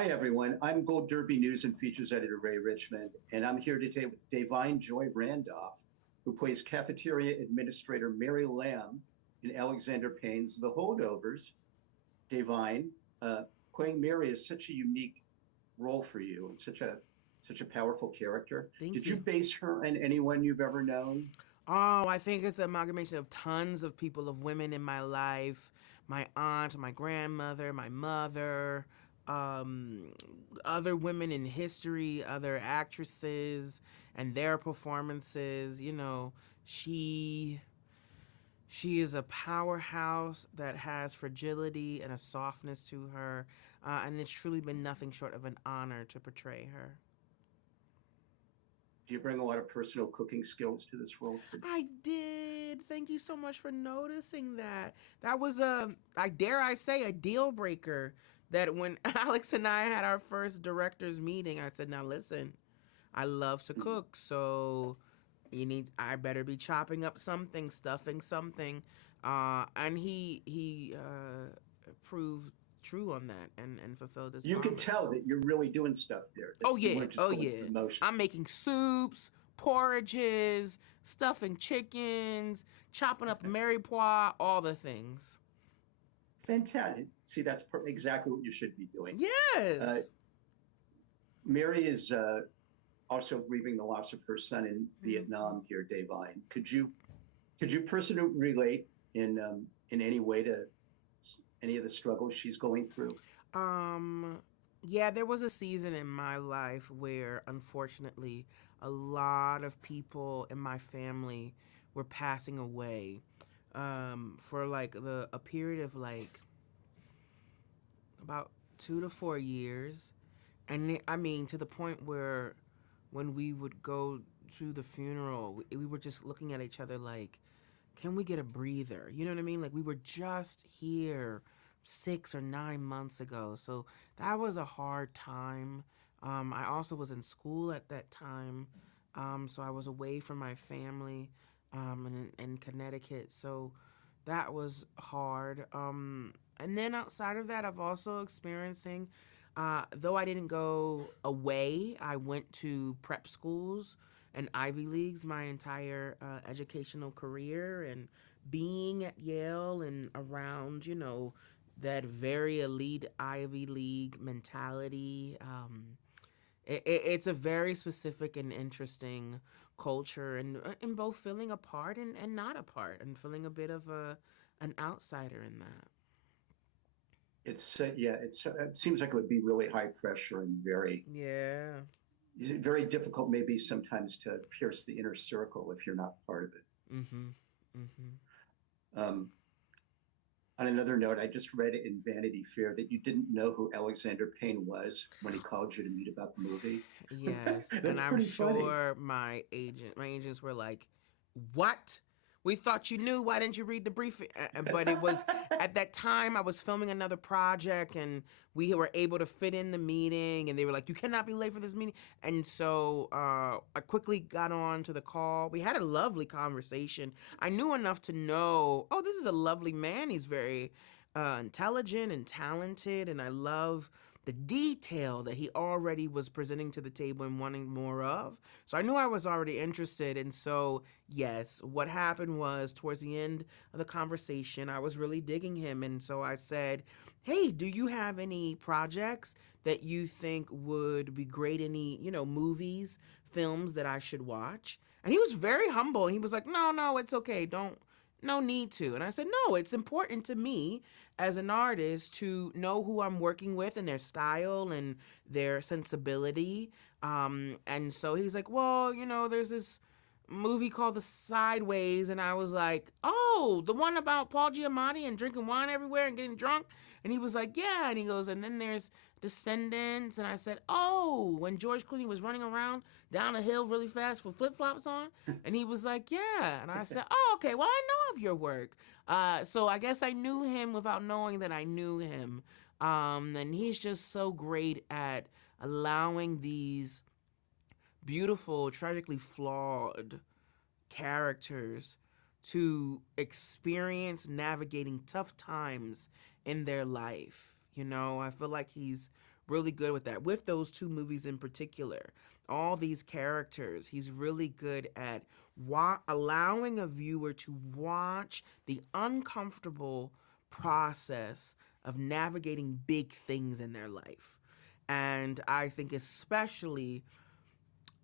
Hi, everyone. I'm Gold Derby News and Features Editor Ray Richmond, and I'm here today with Divine Joy Randolph, who plays cafeteria administrator Mary Lamb in Alexander Payne's The Holdovers. Divine, playing Mary is such a unique role for you and such a powerful character. Thank Did you you. base her on anyone you've ever known? Oh, I think it's an amalgamation of tons of people, of women in my life. My aunt, my grandmother, my mother, um, other women in history, other actresses and their performances. She is a powerhouse that has fragility and a softness to her, and it's truly been nothing short of an honor to portray her. Do you bring a lot of personal cooking skills to this role too? I did. Thank you so much for noticing that. That was I dare I say, a deal breaker. That when Alex and I had our first directors meeting, I said, "Now listen, I love to Mhm. cook, so I better be chopping up something, stuffing something," and he proved true on that and fulfilled his You could promise. tell that you're really doing stuff there, that Oh you yeah, weren't just oh going through yeah. the I'm motions. making soups, porridges, stuffing chickens, chopping up Pois, all the things. Fantastic. See, that's exactly what you should be doing. Uh, Yes. Mary is also grieving the loss of her son in Mhm. Vietnam here, Davine. Could you personally relate in any way to any of the struggles she's going through? Um yeah, there was a season in my life where unfortunately a lot of people in my family were passing away for like the a period of like about 2 to 4 years. And I mean, to the point where when we would go to the funeral, we were just looking at each other like, can we get a breather? You know what I mean? Like we were just here 6 or 9 months ago. So that was a hard time. I also was in school at that time. So I was away from my family in Connecticut. So that was hard. And then outside of that, I've also experiencing, though I didn't go away, I went to prep schools and Ivy Leagues my entire educational career, and being at Yale and around, that very elite Ivy League mentality. It's a very specific and interesting culture, and in both feeling a part and not a part, and feeling a bit of an outsider in that. Yeah, it seems like it would be really high pressure and Yeah. very difficult, maybe sometimes to pierce the inner circle if you're not part of it. Mm-hmm. Mm-hmm. Um, on another note, I just read in Vanity Fair that you didn't know who Alexander Payne was when he called you to meet about the movie. Yes, and That's I'm pretty funny. sure my agents were like, "What? We thought you knew. Why didn't you read the brief?" But it was at that time I was filming another project, and we were able to fit in the meeting, and they were like, "You cannot be late for this meeting." And so I quickly got on to the call. We had a lovely conversation. I knew enough to know, oh, this is a lovely man. He's very intelligent and talented, and I love the detail that he already was presenting to the table and wanting more of. So I knew I was already interested. And so, yes, what happened was towards the end of the conversation, I was really digging him. And so I said, "Hey, do you have any projects that you think would be great? Any, movies, films that I should watch?" And he was very humble. He was like, "No, no, it's okay. Don't, no need to." And I said, "No, it's important to me as an artist to know who I'm working with and their style and their sensibility." And so he's like, "Well, there's this movie called The Sideways," and I was like, "Oh, the one about Paul Giamatti and drinking wine everywhere and getting drunk." And he was like, "Yeah," and he goes, "And then there's Descendants," and I said, "Oh, when George Clooney was running around down a hill really fast with flip flops on," and he was like, "Yeah," and I said, "Oh, okay, well I know of your work." So I guess I knew him without knowing that I knew him, and he's just so great at allowing these beautiful, tragically flawed characters to experience navigating tough times in their life. I feel like he's really good with that. With those two movies in particular, all these characters, he's really good at allowing a viewer to watch the uncomfortable process of navigating big things in their life. And I think especially,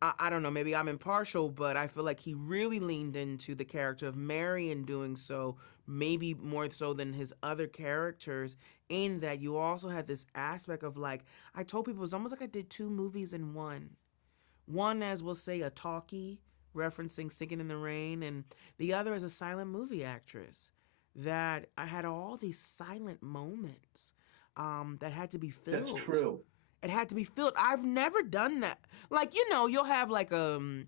I don't know, maybe I'm impartial, but I feel like he really leaned into the character of Mary in doing so, maybe more so than his other characters, in that you also had this aspect of like, I told people it was almost like I did two movies in one. One, as we'll say, a talkie referencing Singing in the Rain, and the other as a silent movie actress. That I had all these silent moments that had to be That's filled. true. It had to be filled. I've never done that. Like, you'll have like there'll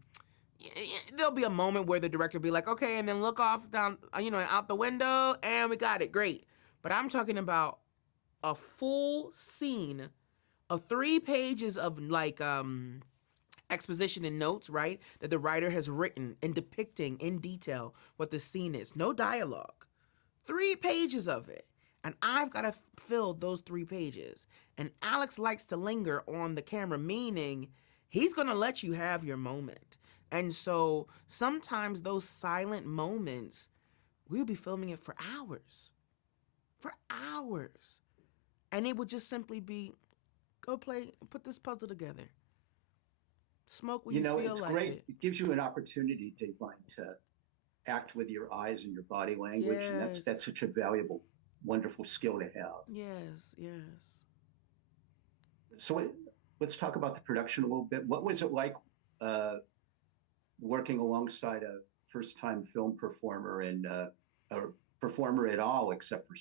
be a moment where the director will be like, okay, and then look off down, out the window, and we got it, great. But I'm talking about a full scene of 3 pages of like exposition and notes, right? That the writer has written and depicting in detail what the scene is. No dialogue. 3 pages of it. And I've got to fill those 3 pages. And Alex likes to linger on the camera, meaning he's going to let you have your moment. And so sometimes those silent moments, we'll be filming it for hours. For hours. And it would just simply be, go play, put this puzzle together. Smoke when you feel it's like great. it. It gives you an opportunity, Divine, to act with your eyes and your body language. Yes. And that's such a valuable, wonderful skill to have. Yes, yes. So let's talk about the production a little bit. What was it like working alongside a first-time film performer and a performer at all, except for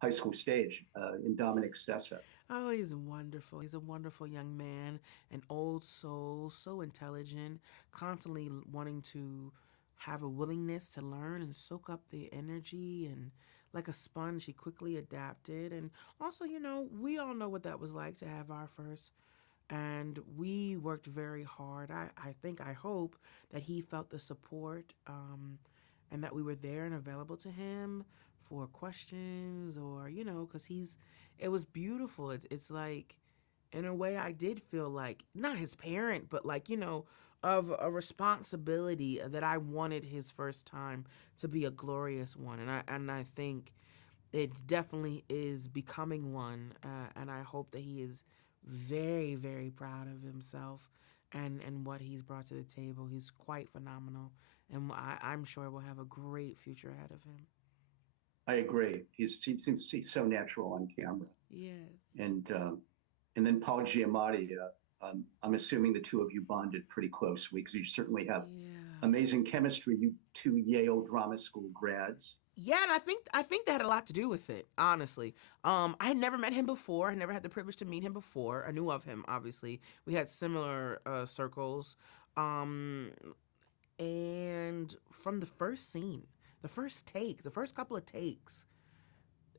high school stage, in Dominic Sessa? Oh, he's wonderful. He's a wonderful young man, an old soul, so intelligent, constantly wanting to have a willingness to learn and soak up the energy, and like a sponge, he quickly adapted. And also, we all know what that was like to have our first. And we worked very hard. I hope that he felt the support, and that we were there and available to him for questions, or, because it was beautiful. It's like, in a way, I did feel like, not his parent, but like, of a responsibility that I wanted his first time to be a glorious one. And I think it definitely is becoming one. And I hope that he is very, very proud of himself and what he's brought to the table. He's quite phenomenal. And I'm sure we'll have a great future ahead of him. I agree. He seems so natural on camera. Yes. And then Paul Giamatti, I'm assuming the two of you bonded pretty closely because you certainly have amazing chemistry. You two Yale Drama School grads. Yeah, and I think that had a lot to do with it, honestly. I had never met him before. I never had the privilege to meet him before. I knew of him, obviously. We had similar circles. And from the first scene, the first couple of takes,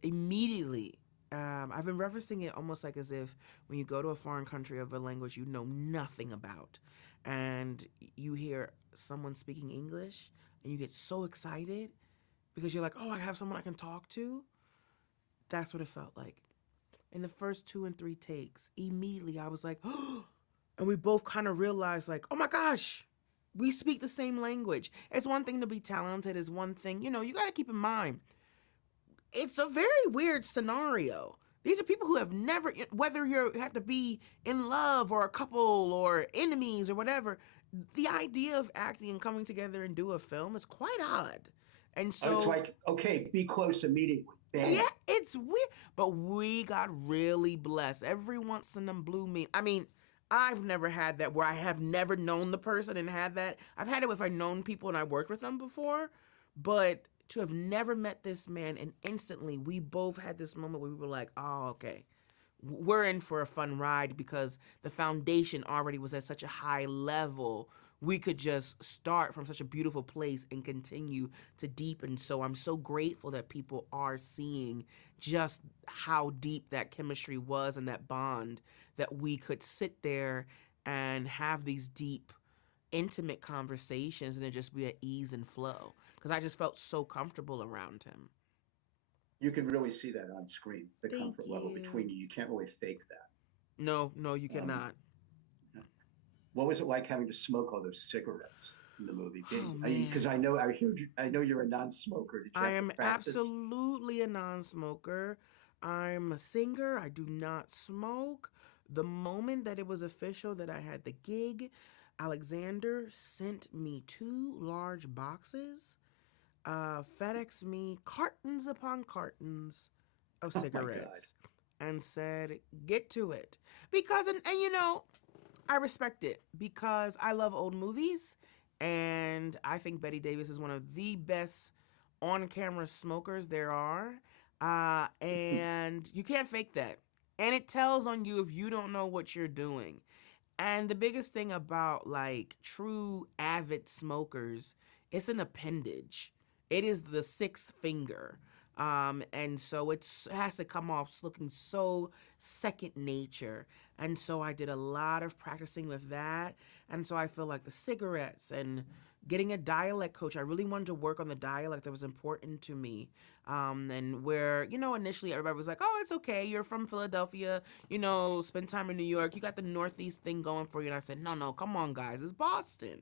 immediately, I've been referencing it almost like as if when you go to a foreign country of a language you know nothing about, and you hear someone speaking English, and you get so excited because you're like, oh, I have someone I can talk to. That's what it felt like. In the first 2 and 3 takes, immediately I was like, oh, and we both kind of realized like, oh my gosh, we speak the same language. It's one thing to be talented, it's one thing, you got to keep in mind, it's a very weird scenario. These are people who have never, whether you have to be in love or a couple or enemies or whatever, the idea of acting and coming together and do a film is quite odd. And so it's like, okay, be close immediately. Bam. Yeah, it's weird. But we got really blessed. Every once in a blue moon. I mean, I've never had that where I have never known the person and had that. I've had it if I've known people and I worked with them before, but to have never met this man and instantly we both had this moment where we were like, oh, okay, we're in for a fun ride because the foundation already was at such a high level. We could just start from such a beautiful place and continue to deepen. So I'm so grateful that people are seeing just how deep that chemistry was and that bond, that we could sit there and have these deep, intimate conversations and then just be at ease and flow. Because I just felt so comfortable around him. You can really see that on screen, the Thank comfort level you. between you. You can't really fake that. No, no, you Um, cannot. what was it like having to smoke all those cigarettes in the movie? Oh Because man. I know you're a non-smoker. Did you I have to am practice? absolutely a non-smoker. I'm a singer. I do not smoke. The moment that it was official that I had the gig, Alexander sent me two large boxes, FedEx me cartons upon cartons of Oh my God. cigarettes and said, get to it. Because, and you know, I respect it because I love old movies, and I think Betty Davis is one of the best on-camera smokers there are. And you can't fake that, and it tells on you if you don't know what you're doing. And the biggest thing about like true avid smokers, it's an appendage. It is the sixth finger. And so it has to come off looking so second nature. And so I did a lot of practicing with that. And so I feel like the cigarettes and getting a dialect coach, I really wanted to work on the dialect that was important to me. And where, you know, initially everybody was like, oh, it's okay. You're from Philadelphia, you know, spend time in New York. You got the Northeast thing going for you. And I said, no, no, come on, guys. It's Boston.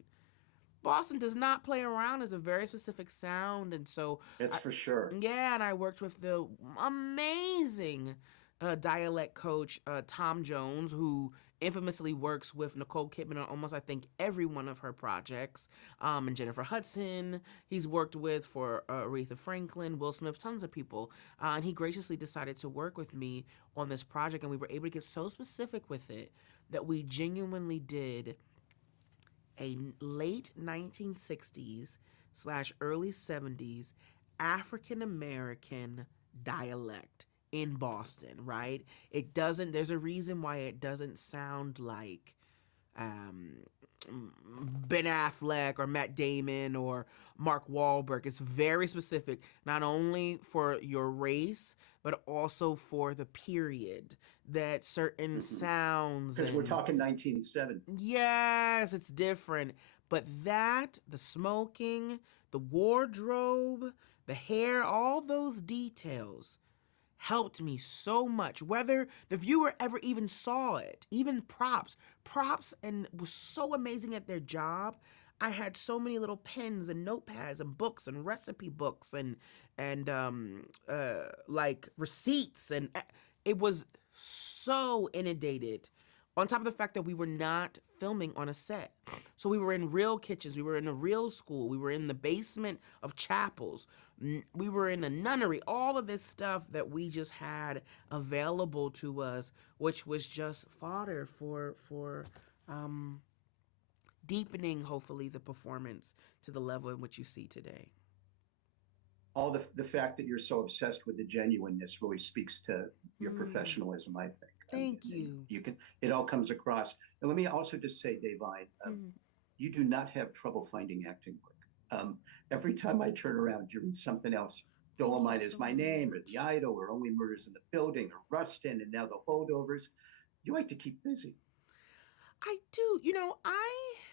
Boston does not play around. It's a very specific sound. And so, That's I, for sure. yeah, and I worked with the amazing dialect coach, Tom Jones, who infamously works with Nicole Kidman on almost, I think, every one of her projects. And Jennifer Hudson, he's worked with for Aretha Franklin, Will Smith, tons of people. And he graciously decided to work with me on this project. And we were able to get so specific with it that we genuinely did a late 1960s slash early 70s African American dialect in Boston, right? It doesn't, there's a reason why it doesn't sound like um, Ben Affleck or Matt Damon or Mark Wahlberg. It's very specific, not only for your race, but also for the period that certain sounds Because we're and talking 1970. yes, it's different. But that, the smoking, the wardrobe, the hair, all those details helped me so much. Whether the viewer ever even saw it, even props, and was so amazing at their job. I had so many little pens and notepads and books and recipe books and like receipts, and it was so inundated. On top of the fact that we were not filming on a set. So we were in real kitchens, we were in a real school, we were in the basement of chapels, we were in a nunnery, all of this stuff that we just had available to us, which was just fodder for um, deepening, hopefully, the performance to the level in which you see today. All the fact that you're so obsessed with the genuineness really speaks to your Mm, professionalism, I think. thank And you. you can, it all comes across. And let me also just say, Davine, Mm, you do not have trouble finding acting work. Every time I turn around, you're in something else. thank you Dolomite is so my name, or The much. Idol, or Only Murders in the Building, or Rustin, and now the Holdovers. You like to keep busy, I do. You know, I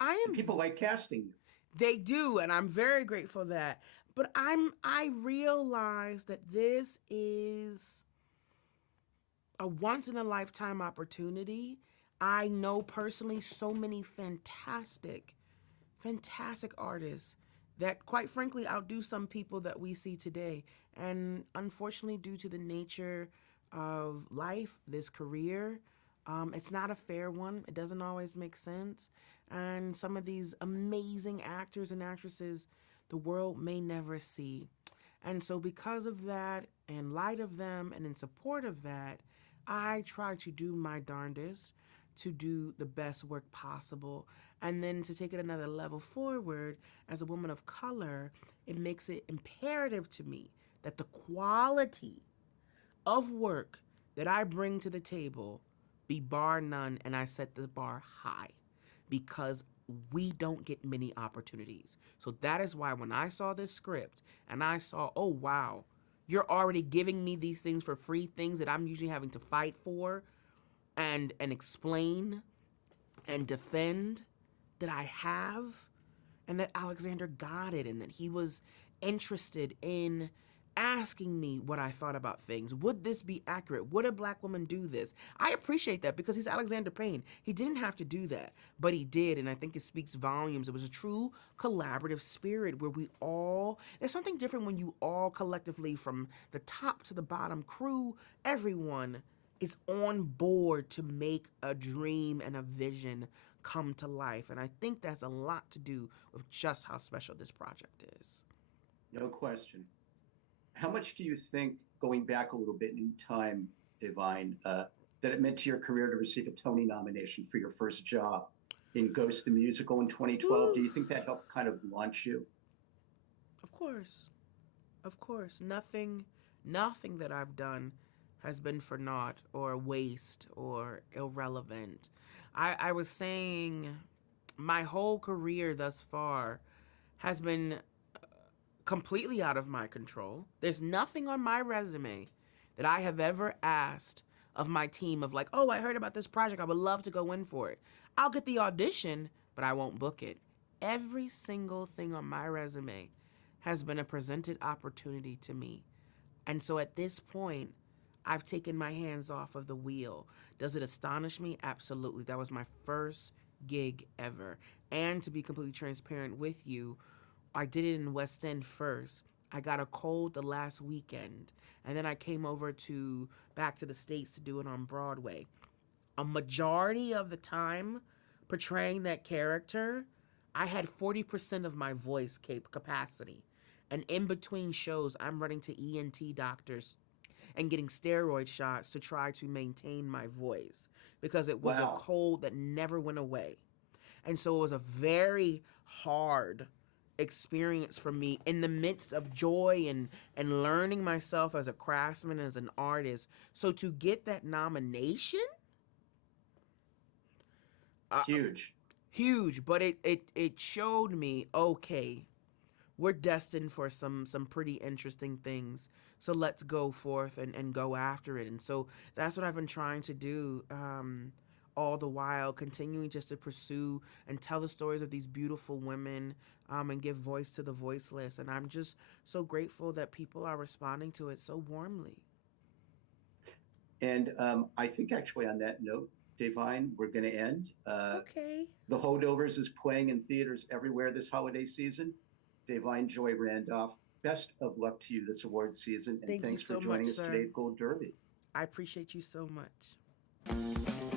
and am people like casting you. they do, and I'm very grateful that. But I realize that this is a once in a lifetime opportunity. I know personally so many fantastic artists that quite frankly outdo some people that we see today. And unfortunately, due to the nature of life, this career, it's not a fair one. It doesn't always make sense. And some of these amazing actors and actresses, the world may never see. And so, because of that, in light of them, and in support of that, I try to do my darndest to do the best work possible. And then to take it another level forward, as a woman of color, it makes it imperative to me that the quality of work that I bring to the table be bar none, and I set the bar high because we don't get many opportunities. So that is why when I saw this script and I saw, oh wow, you're already giving me these things for free, things that I'm usually having to fight for and explain and defend, that I have, and that Alexander got it, and that he was interested in asking me what I thought about things. Would this be accurate? Would a black woman do this? I appreciate that because he's Alexander Payne. He didn't have to do that, but he did, and I think it speaks volumes. It was a true collaborative spirit where there's something different when you all collectively, from the top to the bottom, crew, everyone is on board to make a dream and a vision come to life. And I think that's a lot to do with just how special this project is. No question. How much do you think, going back a little bit in time, Divine, that it meant to your career to receive a Tony nomination for your first job in Ghost the Musical in 2012? Ooh. Do you think that helped kind of launch you? Of course. Of course. Nothing that I've done has been for naught or waste or irrelevant. I was saying my whole career thus far has been completely out of my control. There's nothing on my resume that I have ever asked of my team of like, oh, I heard about this project. I would love to go in for it. I'll get the audition, but I won't book it. Every single thing on my resume has been a presented opportunity to me. And so at this point, I've taken my hands off of the wheel. Does it astonish me? Absolutely. That was my first gig ever. And to be completely transparent with you, I did it in West End first. I got a cold the last weekend, and then I came over back to the States to do it on Broadway. A majority of the time portraying that character, I had 40% of my voice capacity. And in between shows, I'm running to ENT doctors and getting steroid shots to try to maintain my voice because it was a cold that never went away. And so it was a very hard experience for me in the midst of joy and learning myself as a craftsman, as an artist. So to get that nomination, huge, but it showed me, okay, we're destined for some pretty interesting things. So let's go forth and go after it. And so that's what I've been trying to do, all the while continuing just to pursue and tell the stories of these beautiful women, and give voice to the voiceless. And I'm just so grateful that people are responding to it so warmly. And I think actually on that note, Divine, we're going to end. Okay. The Holdovers is playing in theaters everywhere this holiday season. Divine Joy Randolph, best of luck to you this award season. And thanks for joining us today at Gold Derby. I appreciate you so much.